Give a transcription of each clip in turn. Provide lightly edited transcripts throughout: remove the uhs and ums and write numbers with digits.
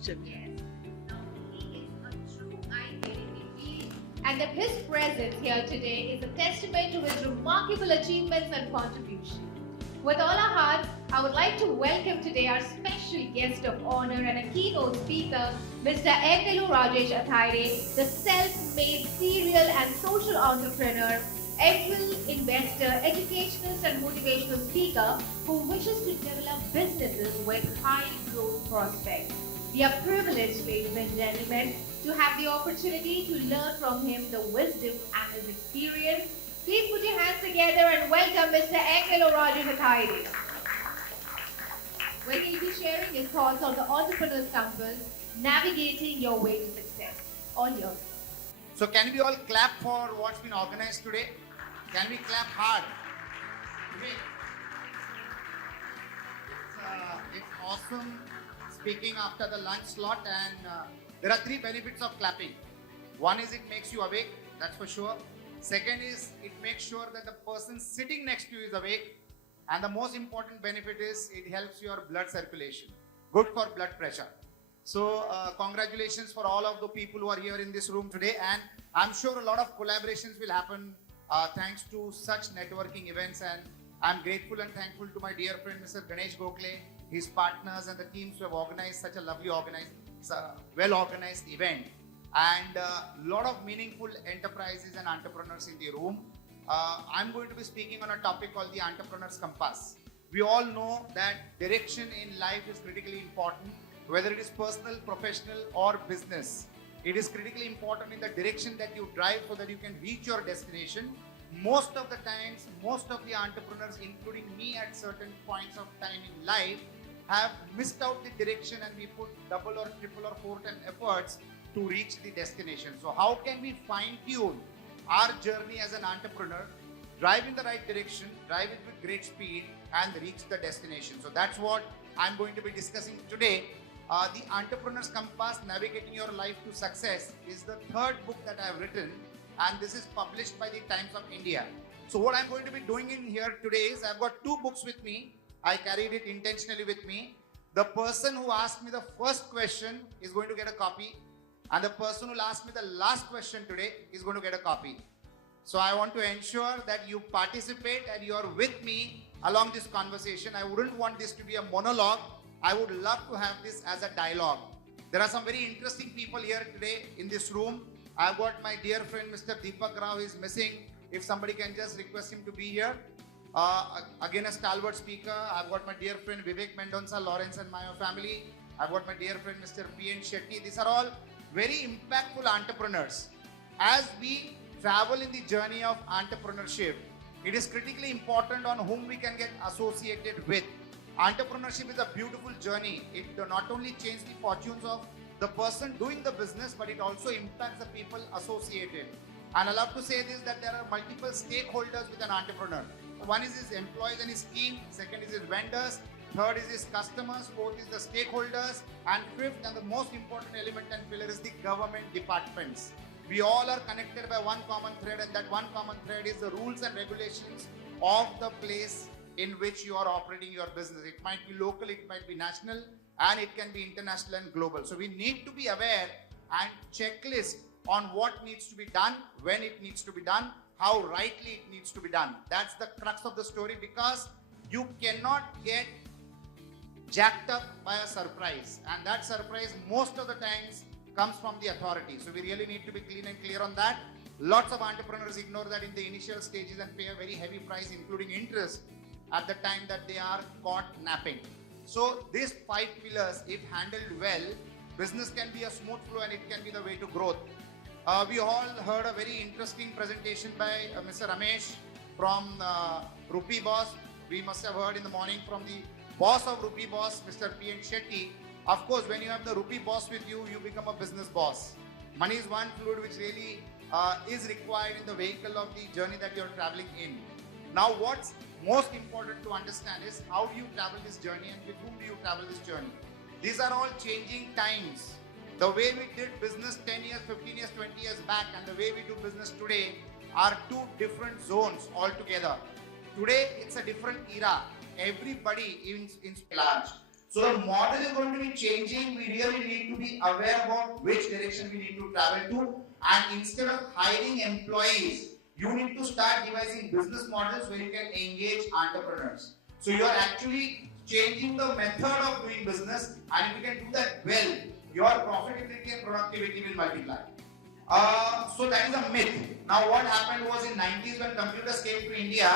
Yes. Now, he is a true identity, And that his presence here today is a testament to his remarkable achievements and contribution. With all our hearts, I would like to welcome today our special guest of honor and a keynote speaker, Mr. Engelu Rajesh Athaide, the self-made serial and social entrepreneur, angel investor, educationist and motivational speaker who wishes to develop businesses with high growth prospects. We are privileged, ladies and gentlemen, to have the opportunity to learn from him the wisdom and his experience. Please put your hands together and welcome Mr. Engelo Rajesh Athaide. Where he'll be sharing his thoughts on the entrepreneur's compass, navigating your way to success. All yours. So can we all clap for what's been organized today? Can we clap hard? Okay. It's awesome speaking after the lunch slot, and there are three benefits of clapping. One is it makes you awake, that's for sure. Second is it makes sure that the person sitting next to you is awake. And the most important benefit is it helps your blood circulation. Good for blood pressure. So congratulations for all of the people who are here in this room today, and I'm sure a lot of collaborations will happen thanks to such networking events, and I'm grateful and thankful to my dear friend Mr. Ganesh Gokhale, his partners and the teams who have organized such a lovely well-organized event, and a lot of meaningful enterprises and entrepreneurs in the room. I'm going to be speaking on a topic called the Entrepreneur's Compass. We all know that direction in life is critically important. Whether it is personal, professional, or business, it is critically important in the direction that you drive so that you can reach your destination. Most of the times, most of the entrepreneurs, including me at certain points of time in life, have missed out the direction, and we put double or triple or four time efforts to reach the destination. So how can we fine tune our journey as an entrepreneur, drive in the right direction, drive it with great speed, and reach the destination? So that's what I'm going to be discussing today. The Entrepreneur's Compass, Navigating Your Life to Success, is the third book that I have written, and this is published by the Times of India. So what I'm going to be doing in here today is I've got two books with me. I carried it intentionally with me. The person who asked me the first question is going to get a copy, and the person who will ask me the last question today is going to get a copy. So I want to ensure that you participate and you are with me along this conversation. I wouldn't want this to be a monologue. I would love to have this as a dialogue. There are some very interesting people here today in this room. I've got my dear friend Mr. Deepak Rao, is missing. If somebody can just request him to be here. Again, a stalwart speaker. I've got my dear friend Vivek Mendonca, Lawrence and Mayo family. I've got my dear friend Mr. P.N. Shetty. These are all very impactful entrepreneurs. As we travel in the journey of entrepreneurship, it is critically important on whom we can get associated with. Entrepreneurship is a beautiful journey. It not only changes the fortunes of the person doing the business, but it also impacts the people associated. And I love to say this, that there are multiple stakeholders with an entrepreneur. One is his employees and his team. Second is his vendors. Third is his customers. Fourth is the stakeholders. And fifth, and the most important element and pillar, is the government departments. We all are connected by one common thread, and that one common thread is the rules and regulations of the place in which you are operating your business. It might be local, it might be national, and it can be international and global. So we need to be aware and checklist on what needs to be done, when it needs to be done, how rightly it needs to be done. That's the crux of the story, because you cannot get jacked up by a surprise, and that surprise most of the times comes from the authority. So we really need to be clean and clear on that. Lots of entrepreneurs ignore that in the initial stages and pay a very heavy price, including interest, at the time that they are caught napping. So these 5 pillars, if handled well, business can be a smooth flow and it can be the way to growth. We all heard a very interesting presentation by Mr. Ramesh from Rupee Boss. We must have heard in the morning from the boss of Rupee Boss, Mr. P.N. Shetty. Of course, when you have the Rupee Boss with you, you become a business boss. Money is one fluid which really is required in the vehicle of the journey that you're traveling in. Now, what's most important to understand is how do you travel this journey and with whom do you travel this journey. These are all changing times. The way we did business 10 years, 15 years, 20 years back and the way we do business today are two different zones altogether. Today, it's a different era. Everybody is large. So So the model is going to be changing. We really need to be aware about which direction we need to travel to. And instead of hiring employees, you need to start devising business models where you can engage entrepreneurs. So you are actually changing the method of doing business, and if you can do that well, your profitability and productivity will multiply. So that is a myth. Now what happened was in 90s when computers came to India,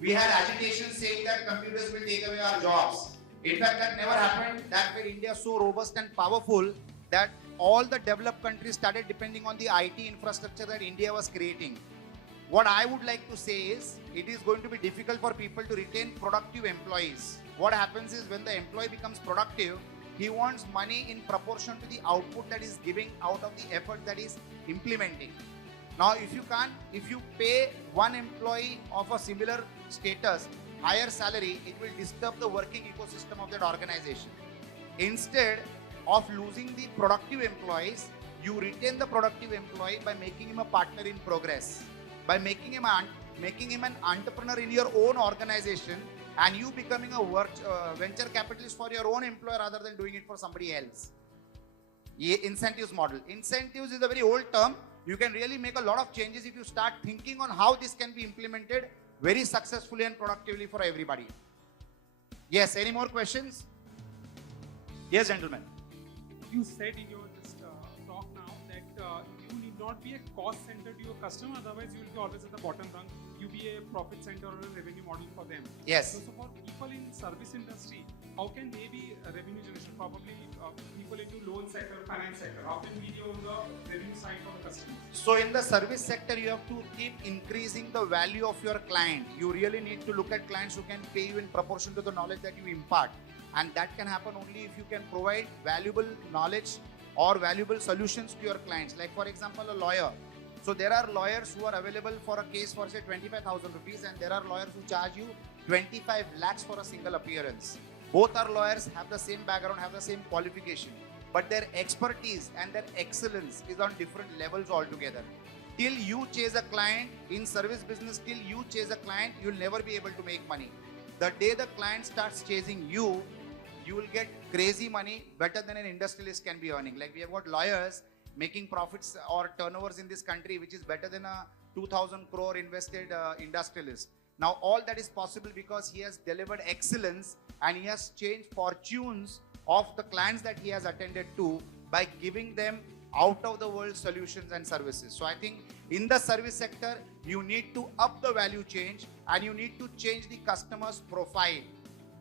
we had agitation saying that computers will take away our jobs. In fact, that never happened. That way India is so robust and powerful that all the developed countries started depending on the IT infrastructure that India was creating. What I would like to say is, it is going to be difficult for people to retain productive employees. What happens is when the employee becomes productive, he wants money in proportion to the output that is giving out of the effort that is implementing. Now, if you pay one employee of a similar status, higher salary, it will disturb the working ecosystem of that organization. Instead of losing the productive employees, you retain the productive employee by making him a partner in progress, by making him an entrepreneur in your own organization, and you becoming a venture capitalist for your own employer rather than doing it for somebody else. Incentives model. Incentives is a very old term. You can really make a lot of changes if you start thinking on how this can be implemented very successfully and productively for everybody. Yes, any more questions? Yes, gentlemen. You said in your talk now that you need not be a cost center to your customer, otherwise you will be always at the bottom rung. You be a profit center or a revenue model for them. Yes. So for people in service industry, how can they be a revenue generation? Probably people into loan sector, finance sector. How can we be on the revenue side for the customers? So in the service sector, you have to keep increasing the value of your client. You really need to look at clients who can pay you in proportion to the knowledge that you impart. And that can happen only if you can provide valuable knowledge or valuable solutions to your clients. Like for example, a lawyer. So there are lawyers who are available for a case for say 25,000 rupees, and there are lawyers who charge you 25 lakhs for a single appearance. Both are lawyers, have the same background, have the same qualification, but their expertise and their excellence is on different levels altogether. Till you chase a client in service business, till you chase a client, you'll never be able to make money. The day the client starts chasing you, you will get crazy money, better than an industrialist can be earning. Like we have got lawyers making profits or turnovers in this country, which is better than a 2,000 crore invested industrialist. Now all that is possible because he has delivered excellence and he has changed fortunes of the clients that he has attended to by giving them out of the world solutions and services. So I think in the service sector, you need to up the value change and you need to change the customer's profile.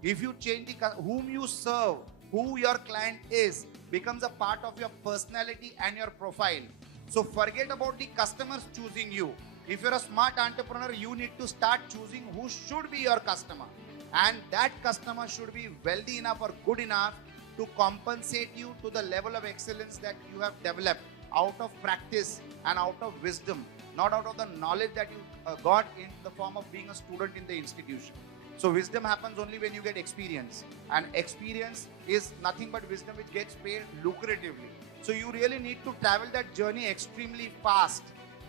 If you change whom you serve, who your client is, becomes a part of your personality and your profile. So forget about the customers choosing you. If you're a smart entrepreneur, you need to start choosing who should be your customer. And that customer should be wealthy enough or good enough to compensate you to the level of excellence that you have developed out of practice and out of wisdom, not out of the knowledge that you got in the form of being a student in the institution. So wisdom happens only when you get experience, and experience is nothing but wisdom which gets paid lucratively. So you really need to travel that journey extremely fast.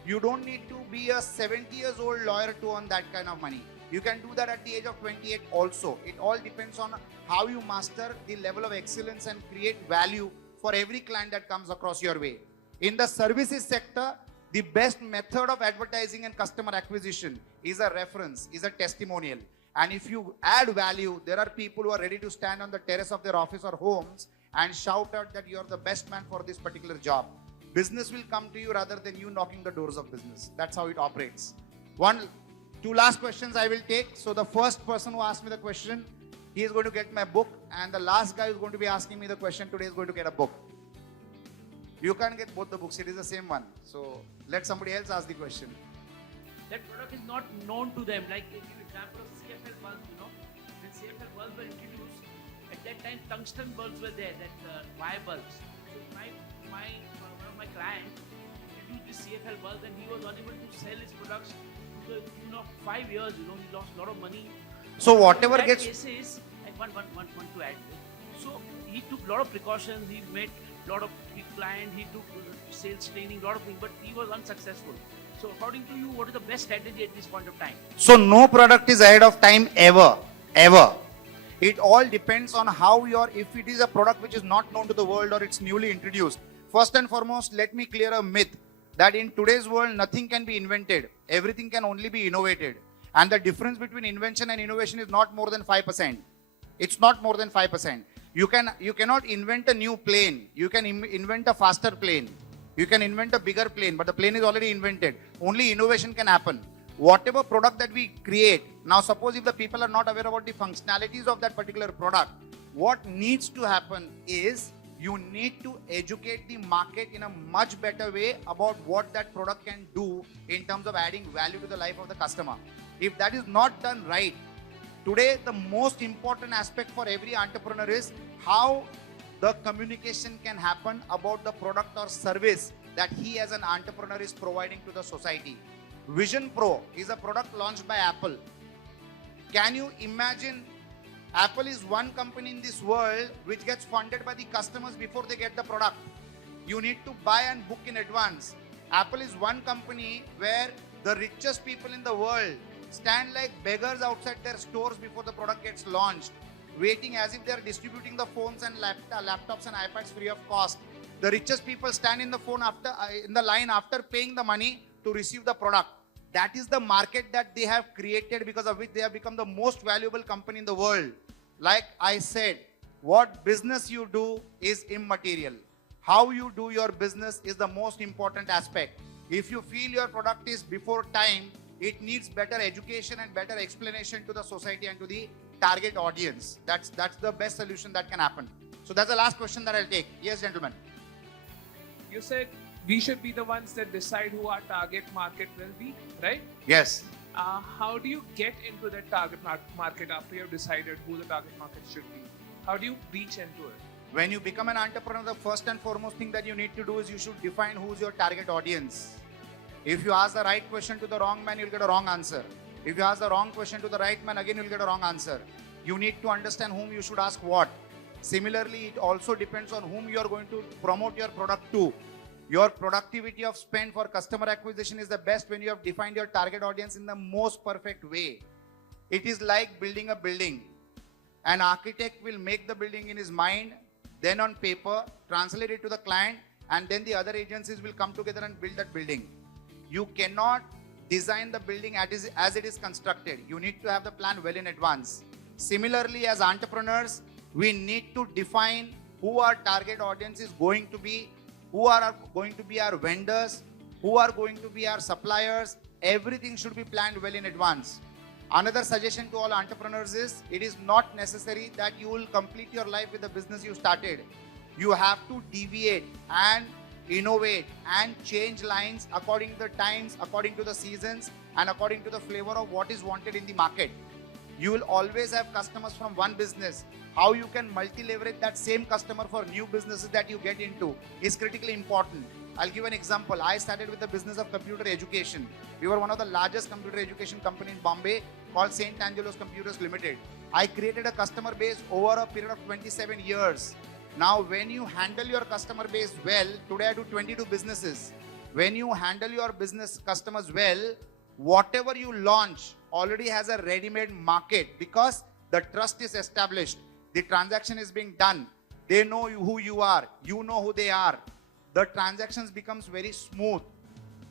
You don't need to be a 70 years old lawyer to earn that kind of money. You can do that at the age of 28 also. It all depends on how you master the level of excellence and create value for every client that comes across your way. In the services sector, the best method of advertising and customer acquisition is a reference, is a testimonial. And if you add value, there are people who are ready to stand on the terrace of their office or homes and shout out that you are the best man for this particular job. Business will come to you rather than you knocking the doors of business. That's how it operates. Two last questions I will take. So the first person who asked me the question, he is going to get my book, and the last guy who is going to be asking me the question today is going to get a book. You can't get both the books, it is the same one. So let somebody else ask the question. That product is not known to them. Like, I give example of CFL bulbs, when CFL bulbs were introduced, at that time tungsten bulbs were there, that wire bulbs. So one of my clients introduced this CFL bulb, and he was unable to sell his products to the tune of 5 years. He lost a lot of money. So whatever In that gets... cases, I want to add. So he took a lot of precautions. He met a lot of big clients. He took sales training, a lot of things, but he was unsuccessful. So according to you, what is the best strategy at this point of time? So no product is ahead of time ever. It all depends on how if it is a product which is not known to the world or it's newly introduced. First and foremost, let me clear a myth that in today's world, nothing can be invented. Everything can only be innovated. And the difference between invention and innovation is not more than 5%. It's not more than 5%. You cannot invent a new plane. You can invent a faster plane. You can invent a bigger plane, but the plane is already invented. Only innovation can happen. Whatever product that we create, now suppose if the people are not aware about the functionalities of that particular product, what needs to happen is you need to educate the market in a much better way about what that product can do in terms of adding value to the life of the customer. If that is not done right, today the most important aspect for every entrepreneur is how the communication can happen about the product or service that he as an entrepreneur is providing to the society. Vision Pro is a product launched by Apple. Can you imagine? Apple is one company in this world which gets funded by the customers before they get the product. You need to buy and book in advance. Apple is one company where the richest people in the world stand like beggars outside their stores before the product gets launched, waiting as if they are distributing the phones and laptops and iPads free of cost. The richest people stand in the line after paying the money to receive the product. That is the market that they have created, because of which they have become the most valuable company in the world. Like I said, what business you do is immaterial. How you do your business is the most important aspect. If you feel your product is before time, it needs better education and better explanation to the society and to the target audience. That's the best solution that can happen. So that's the last question that I'll take. Yes, gentlemen. You said we should be the ones that decide who our target market will be, right? Yes. How do you get into that target market after you've decided who the target market should be? How do you reach into it? When you become an entrepreneur, the first and foremost thing that you need to do is you should define who's your target audience. If you ask the right question to the wrong man, you'll get a wrong answer. If you ask the wrong question to the right man, again you'll get a wrong answer. You need to understand whom you should ask what. Similarly, it also depends on whom you are going to promote your product to. Your productivity of spend for customer acquisition is the best when you have defined your target audience in the most perfect way. It is like building a building. An architect will make the building in his mind, then on paper, translate it to the client, and then the other agencies will come together and build that building. You cannot design the building as it is constructed. You need to have the plan well in advance. Similarly, as entrepreneurs, we need to define who our target audience is going to be, who are going to be our vendors, who are going to be our suppliers. Everything should be planned well in advance. Another suggestion to all entrepreneurs is, it is not necessary that you will complete your life with the business you started. You have to deviate and innovate and change lines according to the times, according to the seasons, and according to the flavor of what is wanted in the market. You will always have customers from one business. How you can multi-leverage that same customer for new businesses that you get into is critically important. I'll give an example. I started with the business of computer education. We were one of the largest computer education company in Bombay called St. Angelo's Computers Limited. I created a customer base over a period of 27 years. Now, when you handle your customer base well, today I do 22 businesses. When you handle your business customers well, whatever you launch already has a ready-made market, because the trust is established. The transaction is being done. They know who you are. You know who they are. The transactions becomes very smooth.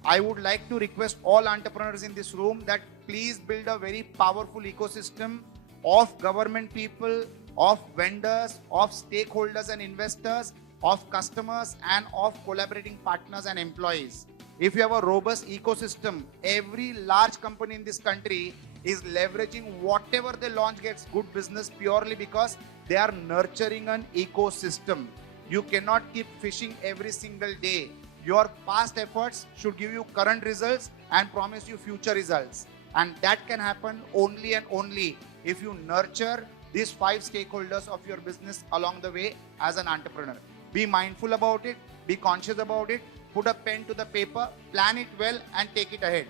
I would like to request all entrepreneurs in this room that please build a very powerful ecosystem of government people, of vendors, of stakeholders and investors, of customers, and of collaborating partners and employees. If you have a robust ecosystem, every large company in this country is leveraging whatever they launch gets good business purely because they are nurturing an ecosystem. You cannot keep fishing every single day. Your past efforts should give you current results and promise you future results. And that can happen only and only if you nurture these 5 stakeholders of your business along the way as an entrepreneur. Be mindful about it, be conscious about it, put a pen to the paper, plan it well, and take it ahead.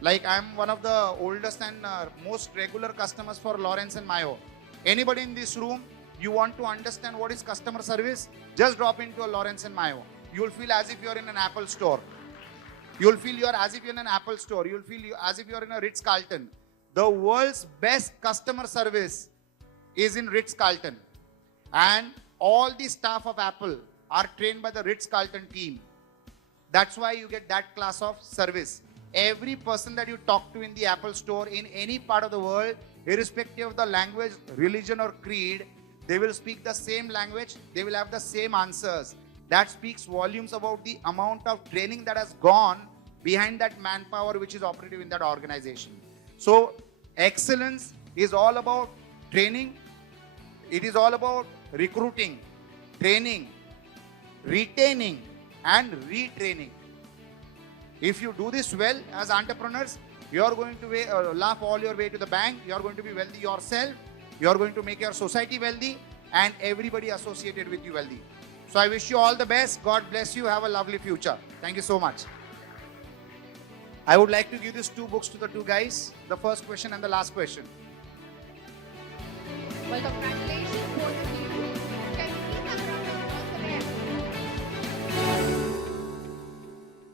Like, I'm one of the oldest and most regular customers for Lawrence and Mayo. Anybody in this room, you want to understand what is customer service? Just drop into a Lawrence and Mayo. You'll feel as if you're in an Apple store. You'll feel you're as if you're in an Apple store. You'll feel as if you're in a Ritz-Carlton. The world's best customer service is in Ritz-Carlton. And all the staff of Apple are trained by the Ritz-Carlton team. That's why you get that class of service. Every person that you talk to in the Apple store in any part of the world, irrespective of the language, religion, or creed, they will speak the same language, they will have the same answers. That speaks volumes about the amount of training that has gone behind that manpower which is operative in that organization. So, excellence is all about training, it is all about recruiting, training, retaining, and retraining. If you do this well as entrepreneurs, you are going to laugh all your way to the bank, you are going to be wealthy yourself, you are going to make your society wealthy, and everybody associated with you wealthy. So I wish you all the best. God bless you. Have a lovely future. Thank you so much. I would like to give these 2 books to the 2 guys. The first question and the last question. Well, congratulations.